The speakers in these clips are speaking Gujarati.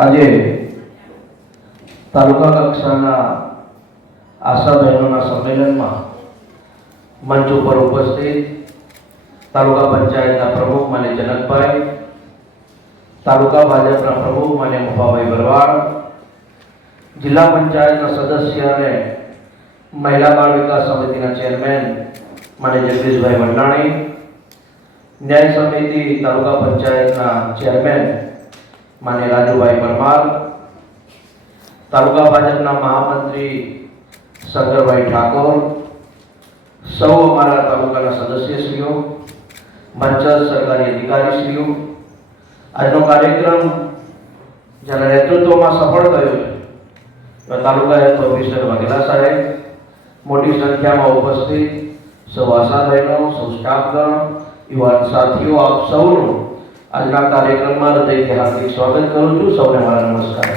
આજે તાલુકા કક્ષાના આશા બહેનોના સંમેલનમાં મંચ ઉપર ઉપસ્થિત તાલુકા પંચાયતના પ્રમુખ માન્ય જનકભાઈ, તાલુકા ભાજપના પ્રમુખ માન્ય મુફાભાઈ ભરવાડ, જિલ્લા પંચાયતના સદસ્ય અને મહિલા બાળ વિકાસ સમિતિના ચેરમેન માન્ય જગદીશભાઈ વંડાણી, ન્યાય સમિતિ તાલુકા પંચાયતના ચેરમેન માન્ય રાજુભાઈ પરમાર, તાલુકા ભાજપના મહામંત્રી શંકરભાઈ ઠાકોર, સૌ અમારા તાલુકાના સદસ્યશ્રીઓ, મંચ સરકારી અધિકારીશ્રીઓ, આજનો કાર્યક્રમ જેના નેતૃત્વમાં સફળ થયો છે તાલુકા હેલ્થ ઓફિસર વાઘેલા સાહેબ, મોટી સંખ્યામાં ઉપસ્થિત સૌ આશા બહેનો, સૌ સ્ટાફગણ, યુવાન સાથીઓ, આપ સૌનું આજના કાર્યક્રમમાં હૃદયથી હાર્દિક સ્વાગત કરું છું. સૌને મારા નમસ્કાર.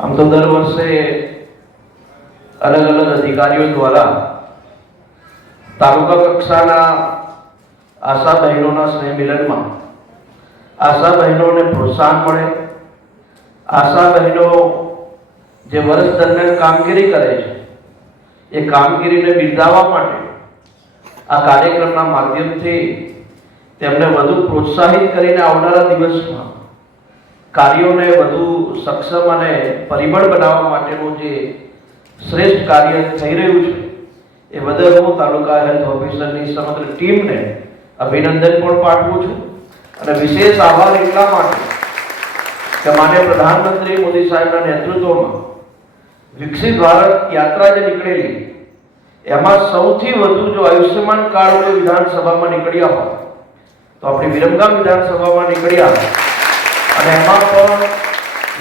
આમ તો દર વર્ષે અલગ અલગ અધિકારીઓ દ્વારા તાલુકા કક્ષાના આશા બહેનોના સ્નેહ મિલનમાં આશા બહેનોને પ્રોત્સાહન મળે, આશા બહેનો જે વર્ષ દરમિયાન કામગીરી કરે છે એ કામગીરીને બિરદાવવા માટે આ કાર્યક્રમના માધ્યમથી તેમને વધુ પ્રોત્સાહિત કરીને આવનારા દિવસમાં કાર્યોને વધુ સક્ષમ અને પરિબળ બનાવવા માટેનું જે શ્રેષ્ઠ કાર્ય થઈ રહ્યું છે એ બદલ હું તાલુકા હેલ્થ ઓફિસરની સમગ્ર ટીમને અભિનંદન પણ પાઠવું છું. અને વિશેષ આભાર એટલા માટે કે માન્ય પ્રધાનમંત્રી મોદી સાહેબના નેતૃત્વમાં વિકસિત ભારત યાત્રા જે નીકળેલી એમાં સૌથી વધુ જો આયુષ્યમાન કાર્ડ વિધાનસભામાં નીકળ્યા હોય તો આપણી વિરમગામ વિધાનસભામાં નીકળ્યા, અને એમાં પણ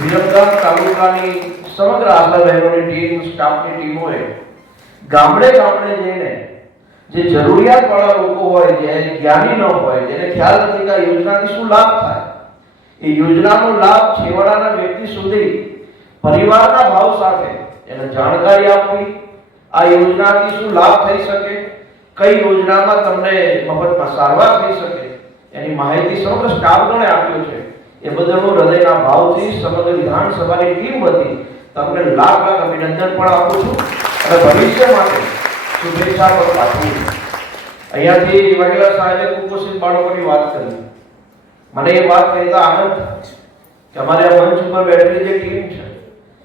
વિરમગામ તાલુકાની સમગ્ર આશા બહેનોની ટીમ, સ્ટાફની ટીમોએ ગામડે ગામડે જઈને જે જરૂરિયાતવાળા લોકો હોય, જે જ્ઞાની ન હોય, જેને ખ્યાલ નથી કે આ યોજનાથી શું લાભ થાય, એ યોજનાનો લાભ છેવાડાના વ્યક્તિ સુધી પરિવારના ભાવ સાથે એને જાણકારી આપવી, આ યોજનાથી શું લાભ થઈ શકે, કઈ યોજનામાં તમને મફતમાં સારવાર થઈ શકે એની માહિતી સમગ્ર સ્ટાફગણે આપ્યો છે. એ બદલ હું હૃદયના ભાવથી સમગ્ર વિધાનસભાની ટીમ વતી તમને લાખ લાખ અભિનંદન પણ આપું છું અને ભવિષ્ય માટે શુભેચ્છા પણ પાઠવું છું. અહીંયાથી વાઘેલા સાહેબે કુપોષિત બાળકોની વાત કરી. મને એ વાત કહેતા આનંદ કે અમારે આ મંચ ઉપર બેઠેલી જે ટીમ છે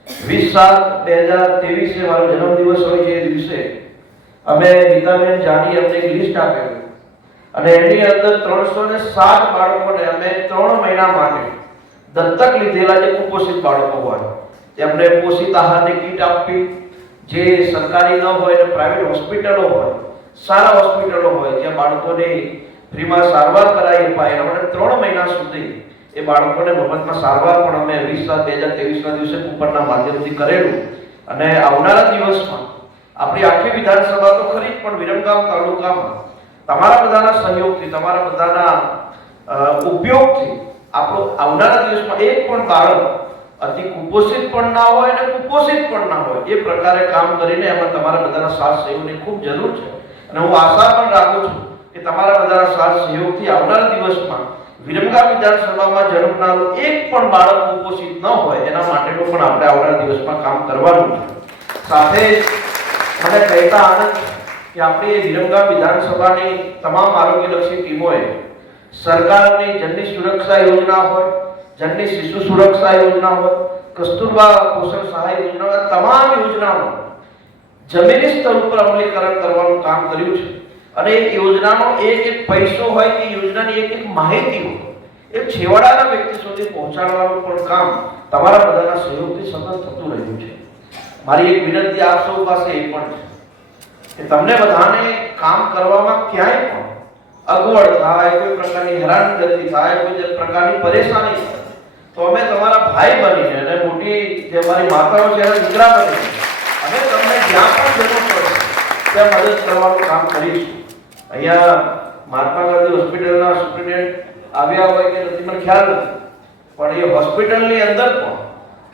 20/7/2023 મારો જન્મદિવસ હોય છે એ દિવસે અમે નીતાબેન જાની અમને એક લિસ્ટ આપેલું અને એની અંદર 307 બાળકોને અમે 3 મહિના માટે દત્તક લીધેલા જે કુપોષિત બાળકો હોય તેમને પોષિત આહારની કીટ આપવી, જે સરકારી ન હોય અને પ્રાઇવેટ હોસ્પિટલો હોય, સારા હોસ્પિટલો હોય જ્યાં બાળકોને ફ્રીમાં સારવાર કરાવી અપાય એના માટે 3 મહિના સુધી એ બાળકોને મફતમાં સારવાર પણ અમે 20/7/2023 ના દિવસે કૂપનના માધ્યમથી કરેલું. અને આવનારા દિવસમાં આપણી આખી વિધાનસભા તો ખરી પણ વિરમગામ તાલુકામાં તમારા બધાના સહયોગથી, તમારા બધાના ઉપયોગથી આપણો આવનારા દિવસમાં એક પણ બાળક અતિ કુપોષિત પણ ના હોય અને કુપોષિત પણ ના હોય એ પ્રકારે કામ કરીને એમાં તમારા બધાના સાથ સહયોગની ખૂબ જરૂર છે. અને હું આશા પણ રાખું છું કે તમારા બધાના સાથ સહયોગથી આવનારા દિવસમાં વિરમગામ વિધાનસભામાં જન્મનારું એક પણ બાળક કુપોષિત ન હોય એના માટેનું પણ આપણે આવનારા દિવસમાં કામ કરવાનું છે. સાથે મને કહેતા આનંદ કે આપણી વિરમગામ વિધાનસભાની તમામ આરોગ્યલક્ષી ટીમોએ સરકારની જનની સુરક્ષા યોજના હોય, જનની શિશુ સુરક્ષા યોજના હોય, કસ્તુરબા પોષણ સહાય યોજના, તમામ યોજનાઓ જમીની સ્તર ઉપર અમલીકરણ કરવાનું કામ કર્યું છે. અને એ યોજનાનો એક એક પૈસો હોય કે યોજનાની એક એક માહિતી હોય એ છેવાડાના વ્યક્તિ સુધી પહોંચાડવાનું પણ કામ તમારા બધાના સહયોગથી સતત થતું રહ્યું છે. મારી એક વિનંતી આપ સૌ પાસે એ પણ છે કે તમને બધાને કામ કરવામાં ક્યાંય પણ અગવડ થાય, કોઈ પ્રકારની હેરાનગતિ થાય, કોઈ પ્રકારની પરેશાની થાય તો અમે તમારા ભાઈ બનીને અને મોટી જે મારી માતાઓ છે એના દીકરા બનીને અમે તમને જ્યાં પણ જરૂર પડશે ત્યાં મદદ કરવાનું કામ કરીશું. અહીંયા મહાત્મા ગાંધી હોસ્પિટલના સુપ્રિન્ટેન્ડન્ટ આવ્યા હોય કે નથી મને ખ્યાલ નથી, પણ એ હોસ્પિટલની અંદર પણ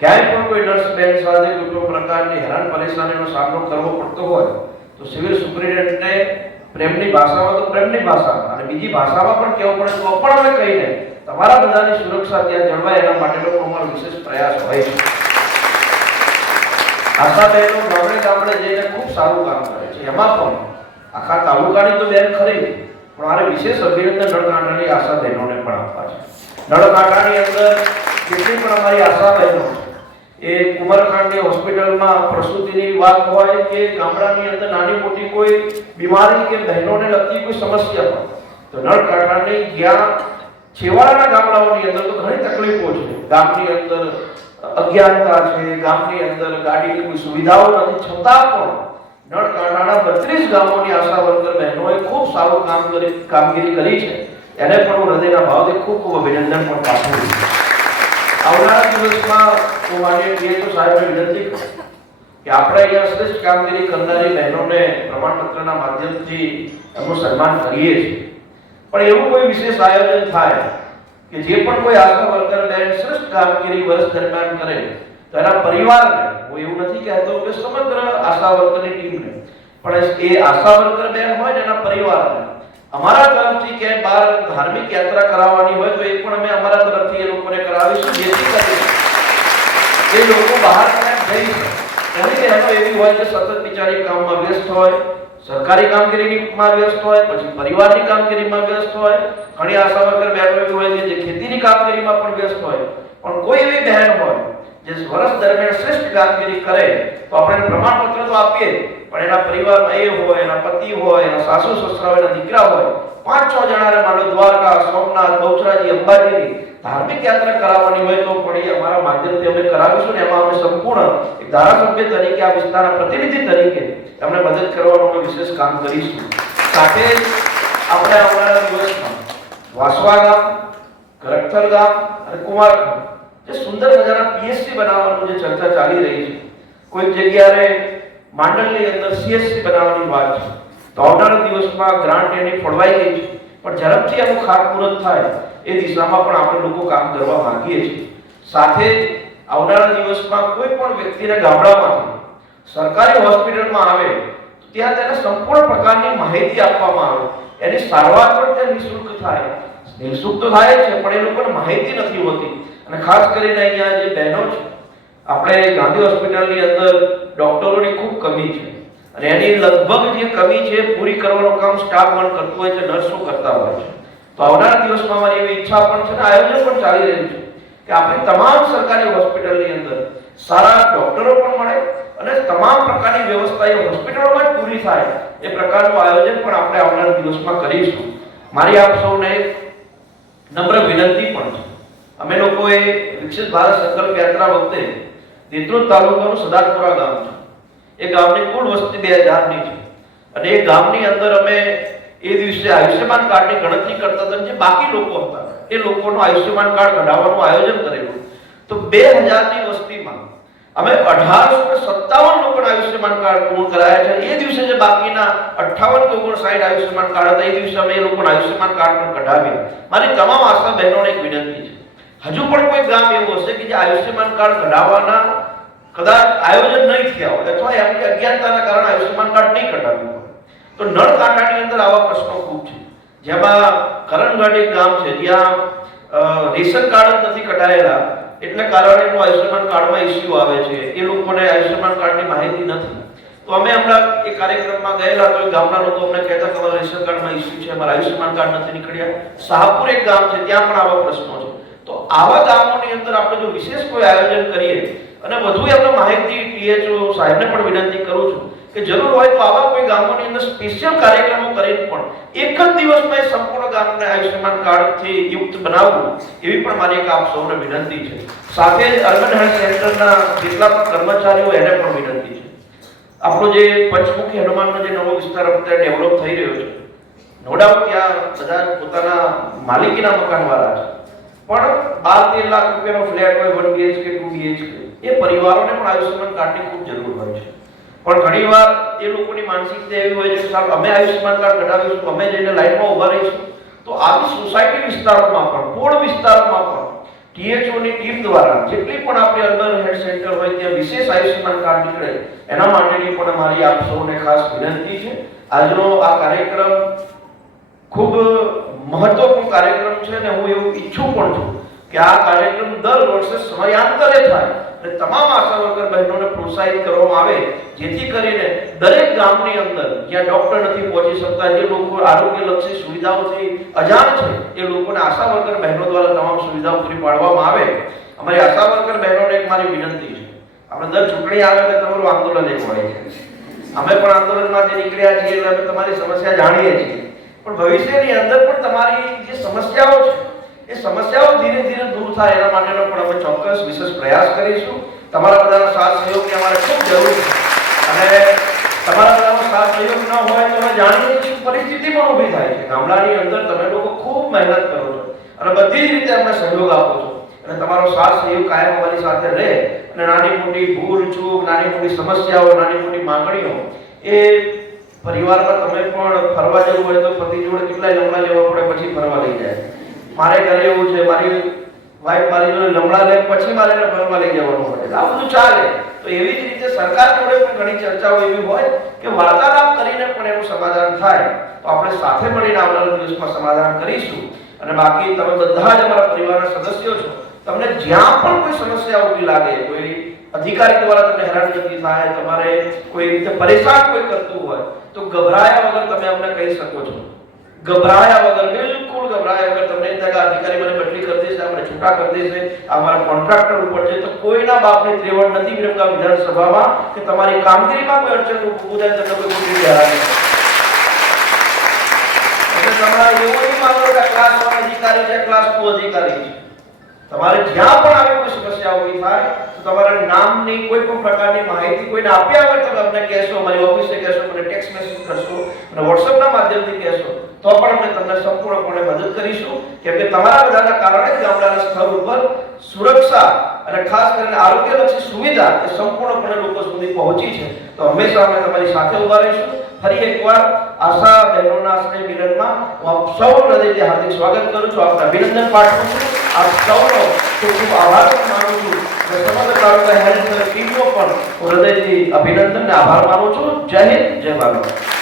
ક્યાંય પણ કોઈ નર્સ બેન સાથે કોઈ પ્રકારની હેરાન પરેશાનીનો સામનો કરવો પડતો હોય તો સિવિલ સુપ્રિન્ટેન્ડન્ટને પ્રેમની ભાષામાં તો પ્રેમની ભાષામાં અને બીજી ભાષામાં પણ કહેવું પડે તો પણ અમે કહીને તમારા બધાની સુરક્ષા ત્યાં જળવાય એના માટેનો અમારો વિશેષ પ્રયાસ હોય છે. આશા બહેનો ગામડે ગામડે જઈને ખૂબ સારું કામ કરે છે. એમાં પણ આખા તાલુકાની તો બેન ખરી, પણ મારે વિશેષ અભિનંદન નળકાંઠાની આશા બહેનોને પણ આપવા છે. નળકાંઠાની અંદર જેટલી પણ અમારી આશા બહેનો એ કુમારખાંડની હોસ્પિટલમાં પ્રસૂતિની વાત હોય કે ગામડાની અંદર નાની મોટી કોઈ બીમારી કે બહેનોને લગતી કોઈ સમસ્યા હોય તો નળકાંઠાની જ્યાં છેવાડાના ગામડાઓની અંદર તો ઘણી તકલીફો છે. ગામની અંદર અજ્ઞાનતા છે, ગામની અંદર ગાડીની કોઈ સુવિધાઓ નથી, છતાં પણ નળકાંઠાના 32 ગામોની આશા વર્કર બહેનોએ ખૂબ સારું કામગીરી કરી છે. એને પણ હું હૃદયના ભાવથી ખૂબ ખૂબ અભિનંદન પણ પાઠવું છું. આવનારા દિવસમાં હું માનીય ડીએચઓ સાહેબને વિનંતી કરું કે આપણે અહીંયા શ્રેષ્ઠ કામગીરી કરનારી બહેનોને પ્રમાણપત્રના માધ્યમથી એમનું સન્માન કરીએ છીએ, પણ એવું કોઈ વિશેષ આયોજન થાય કે જે પણ કોઈ આશા વર્કર બહેન શ્રેષ્ઠ કામગીરી વર્ષ દરમિયાન કરે તો એના પરિવારને, હું એવું નથી કહેતો કે સમગ્ર આશા વર્કરની ટીમને, પણ એ આશા વર્કર બહેન હોય ને એના પરિવારને અમારા તરફથી કે બહાર ધાર્મિક યાત્રા કરાવવાની હોય તો એ પણ અમે અમારા તરફથી એ લોકોને કરાવીશું, જેથી કરીને એ લોકો બહાર ક્યાંક જઈ શકે. ઘણી બહેનો એવી હોય કે સતત બિચારી કામમાં વ્યસ્ત હોય, સરકારી કામગીરીમાં વ્યસ્ત હોય, પછી પરિવારની કામગીરીમાં વ્યસ્ત હોય. ઘણી આશા વર્કર બહેનો એવી હોય કે જે ખેતીની કામગીરીમાં પણ વ્યસ્ત હોય, પણ કોઈ એવી બહેન હોય જે વર્ષ દરમિયાન શ્રેષ્ઠ કામગીરી કરે તો આપણે પ્રમાણપત્ર તો આપીએ, પણ એના પરિવારમાં એ હોય, એના પતિ હોય, એના સાસુ સસરા હોય, એના દીકરા હોય, 5-6 જણાને માનો દ્વારકા, સોમનાથ, બહુચરાજી, અંબાજીની ધાર્મિક યાત્રા કરાવવાની હોય તો પણ એ અમારા માધ્યમથી અમે કરાવીશું ને એમાં અમે સંપૂર્ણ એક ધારાસભ્ય તરીકે આ વિસ્તારના પ્રતિનિધિ તરીકે એમને મદદ કરવાનું અમે વિશેષ કામ કરીશું. સાથે જ આપણે આવનારા દિવસમાં વાસવા ગામ, કરકથલ ગામ અને કુમારખાંડ જે સુંદર મજાના પીએસસી બનાવવાનું જે ચર્ચા ચાલી રહી છે, કોઈ જગ્યાએ માંડલની અંદર સીએસસી બનાવવાની વાત છે, તો આવનારા દિવસમાં ગ્રાન્ટ એની ફળવાઈ ગઈ છે, પણ ઝડપથી એનું ખાતમુહૂર્ત થાય એ દિશામાં પણ આપણે લોકો કામ કરવા માંગીએ છીએ. સાથે આવનારા દિવસમાં કોઈ પણ વ્યક્તિને ગામડામાંથી સરકારી હોસ્પિટલમાં આવે તો ત્યાં તેને સંપૂર્ણ પ્રકારની માહિતી આપવામાં આવે, એની સારવાર પણ ત્યાં નિઃશુલ્ક થાય. નિઃશુલ્ક તો થાય છે, પણ એ લોકોને માહિતી નથી હોતી. અને ખાસ કરીને અહીંયા જે બહેનો છે, આપણે ગાંધી હોસ્પિટલની અંદર ડોક્ટરોની ખૂબ કમી છે અને એની લગભગ જે કમી છે પૂરી કરવાનું કામ સ્ટાફ પણ કરતું હોય છે, નર્સો કરતા હોય છે. તો આવનારા દિવસમાં મારી એવી ઈચ્છા પણ છે ને આયોજન પણ ચાલી રહ્યું છે કે આપણી તમામ સરકારી હોસ્પિટલની અંદર સારા ડોક્ટરો પણ મળે અને તમામ પ્રકારની વ્યવસ્થા એ હોસ્પિટલોમાં જ પૂરી થાય એ પ્રકારનું આયોજન પણ આપણે આવનારા દિવસમાં કરીશું. મારી આપ સૌને નમ્ર વિનંતી પણ છે, અમે લોકોએ વિકસિત ભારત સંકલ્પ યાત્રા વખતે દેત્રોદ તાલુકાનું સદાતપુરા ગામ છે, એ ગામની કુલ વસ્તી 2000ની છે અને એ ગામની અંદર અમે એ દિવસે આયુષ્યમાન કાર્ડની ગણતરી કરતા હતા. જે બાકી લોકો હતા એ લોકોનું આયુષ્યમાન કાર્ડ કઢાવવાનું આયોજન કરેલું. તો 2000ની વસ્તીમાં અમે 1857 લોકોના આયુષ્યમાન કાર્ડ પૂર્ણ કરાયા છે. એ દિવસે જે બાકીના 58 કે 59 આયુષ્યમાન કાર્ડ હતા એ દિવસે અમે એ લોકોના આયુષ્યમાન કાર્ડ પણ કઢાવ્યા. મારી તમામ આશા બહેનોને એક વિનંતી છે, હજુ પણ કોઈ ગામ એવું હશે કે જે આયુષ્યમાન કાર્ડ કઢાવવાના કદાચ આયોજન નહીં થયા હોય અથવા એમની અજ્ઞાનતાના કારણે આયુષ્યમાન કાર્ડ નહીં કઢાવ્યું હોય તો નળકાંઠાની અંદર આવા પ્રશ્નો ખૂબ છે. જેમાં કરણગઢ એક ગામ છે જ્યાં રેશન કાર્ડ જ નથી કઢાયેલા, એટલે કારણે આયુષ્યમાન કાર્ડમાં ઇસ્યુ આવે છે, એ લોકોને આયુષ્યમાન કાર્ડની માહિતી નથી. તો અમે હમણાં એ કાર્યક્રમમાં ગયેલા તો ગામના લોકો અમને કહેતા કે અમારા રેશન કાર્ડમાં ઇસ્યુ છે, અમારા આયુષ્યમાન કાર્ડ નથી નીકળ્યા. શાહપુર એક ગામ છે, ત્યાં પણ આવા પ્રશ્નો છે. તો આવા ગામોની અંદર આપણે જો વિશેષ કોઈ આયોજન કરીએ અને વધુ એમને માહિતી, ટીએચઓ સાહેબને પણ વિનંતી કરું છું કે જરૂર હોય તો આવા કોઈ ગામોની અંદર સ્પેશિયલ કાર્યક્રમો કરીને પણ એક જ દિવસમાં સંપૂર્ણ ગામને આયુષ્યમાન કાર્ડથી યુક્ત બનાવવું એવી પણ મારી એક આપ સૌને વિનંતી છે. સાથે જ અર્બન હેલ્થ સેન્ટરના જેટલા પણ કર્મચારીઓ એને પણ વિનંતી છે. આપણો જે પંચમુખી હનુમાનનો જે નવો વિસ્તાર અત્યારે ડેવલપ થઈ રહ્યો છે, નો ડાઉટ ત્યાં બધા પોતાના માલિકીના મકાનવાળા છે, પણ 12-13 લાખ રૂપિયાનો ફ્લેટ હોય 1 BHK 2 BHK, એ પરિવારોને પણ આયુષ્યમાન કાર્ડની ખૂબ જરૂર હોય છે. પણ ઘણીવાર એ લોકોની માનસિકતા એવી હોય છે કે સાહેબ અમે આયુષ્યમાન કાર્ડ કઢાવીશું, અમે જઈને લાઈનમાં ઊભા રહીશું. તો આવી સોસાયટી વિસ્તારોમાં પણ, પોળ વિસ્તારોમાં પણ ટીએચઓની ટીમ દ્વારા જેટલી પણ આપણે અર્બન હેલ્થ સેન્ટર હોય ત્યાં વિશેષ આયુષ્યમાન કાર્ડ નીકળે એના માટેની પણ મારી આપ સૌને ખાસ વિનંતી છે. આજનો આ કાર્યક્રમ ખૂબ મહત્વપૂર્ણ કાર્યક્રમ છે અને હું એવું ઈચ્છું પણ છું કે આ કાર્યક્રમ દર વર્ષે સમયાંતરે થાય અને તમામ આશા વર્કર બહેનોને પ્રોત્સાહિત કરવામાં આવે, જેથી કરીને દરેક ગામની અંદર જ્યાં ડોક્ટર નથી પહોંચી શકતા, જે લોકો આરોગ્યલક્ષી સુવિધાઓથી અજાણ છે, એ લોકોને આશા વર્કર બહેનો દ્વારા તમામ સુવિધાઓ પૂરી પાડવામાં આવે. અમારી આશા વર્કર બહેનોને એક મારી વિનંતી છે, આપણે દર ચૂંટણી આવે એટલે તમારું આંદોલન એક હોય છે. અમે પણ આંદોલનમાંથી નીકળ્યા છીએ એટલે અમે તમારી સમસ્યા જાણીએ છીએ, પણ ભવિષ્યની અંદર પણ તમારી જે સમસ્યાઓ છે એ સમસ્યાઓ ધીરે ધીરે દૂર થાય એના માટેનો પણ અમે ચોક્કસ વિશેષ પ્રયાસ કરીશું. તમારા બધાનો સાથ સહયોગની અમારે ખૂબ જરૂર છે અને તમારા બધાનો સાથ સહયોગ ન હોય તો અમે જાણીએ છીએ પરિસ્થિતિ પણ ઊભી થાય છે. ગામડાની અંદર તમે લોકો ખૂબ મહેનત કરો છો અને બધી જ રીતે અમને સહયોગ આપો છો અને તમારો સાથ સહયોગ કાયમ અમારી સાથે રહે અને નાની મોટી ભૂલ ચૂક, નાની મોટી સમસ્યાઓ, નાની મોટી માંગણીઓ એ પરિવારમાં તમે પણ ફરવા જવું હોય તો પતિ જોડે કેટલાય લમણા લેવા પડે પછી ફરવા લઈ જાય. મારે ઘરે એવું છે, મારી વાઈફ મારી જોડે લમણા લે પછી મારે એને ફરવા લઈ જવાનું પડે. આ બધું ચાલે. તો એવી જ રીતે સરકાર જોડે પણ ઘણી ચર્ચાઓ એવી હોય કે વાર્તાલાપ કરીને પણ એનું સમાધાન થાય. તો આપણે સાથે મળીને આવનારા દિવસમાં સમાધાન કરીશું અને બાકી તમે બધા જ અમારા પરિવારના સદસ્યો છો, તમને જ્યાં પણ કોઈ સમસ્યા ઊભી લાગે, કોઈ અધિકારી દ્વારા તમને હેરાનગતિ થાય, તમારે કોઈ રીતે પરેશાન કોઈ કરતું હોય તો ગભરાયા વગર તમે અમને કહી શકો છો. ગભરાયા વગર, બિલકુલ ગભરાયા વગર તમને એમ થાય કે અધિકારી મને બદલી કરી દેશે, આપણે છૂટા કરી દેશે, અમારા કોન્ટ્રાક્ટર ઉપર છે, તો કોઈના બાપની ત્રેવડ નથી વિરમગામ વિધાનસભામાં કે તમારી કામગીરીમાં કોઈ અડચણ ઊભું થાય તો કોઈ મોટી હેરાની. એટલે તમારે એવું નહીં માનો કે ક્લાસ 1 અધિકારી છે, ક્લાસ 2 અધિકારી છે. તમારે જ્યાં પણ આવી કોઈ સમસ્યા ઊભી થાય તો તમારા નામની કોઈ પણ પ્રકારની માહિતી કોઈને આપ્યા વગર તમે અમને કહેશો, અમારી ઓફિસે કહેશો, મને ટેક્સ્ટ મેસેજ કરશો અને વોટ્સએપના માધ્યમથી કહેશો તો પણ અમે તમને સંપૂર્ણપણે મદદ કરીશું. કેમ કે તમારા બધાના કારણે જ ગામડાના સ્થળ ઉપર સુરક્ષા અને ખાસ કરીને આરોગ્યલક્ષી સુવિધા એ સંપૂર્ણપણે લોકો સુધી પહોંચી છે. તો હંમેશા અમે તમારી સાથે ઉભા રહીશું. ફરી એકવાર આશા બહેનોના સ્નેહ મિલનમાં હું આપ સૌનું હૃદયથી હાર્દિક સ્વાગત કરું છું, આપના અભિનંદન પાઠવું છું. આપ સૌનો ખૂબ ખૂબ આભાર માનું છું અને સમગ્ર તાલુકા હેલ્થ ટીમનો પણ હું હૃદયથી અભિનંદન અને આભાર માનું છું. જય હિન્દ, જય ભારત.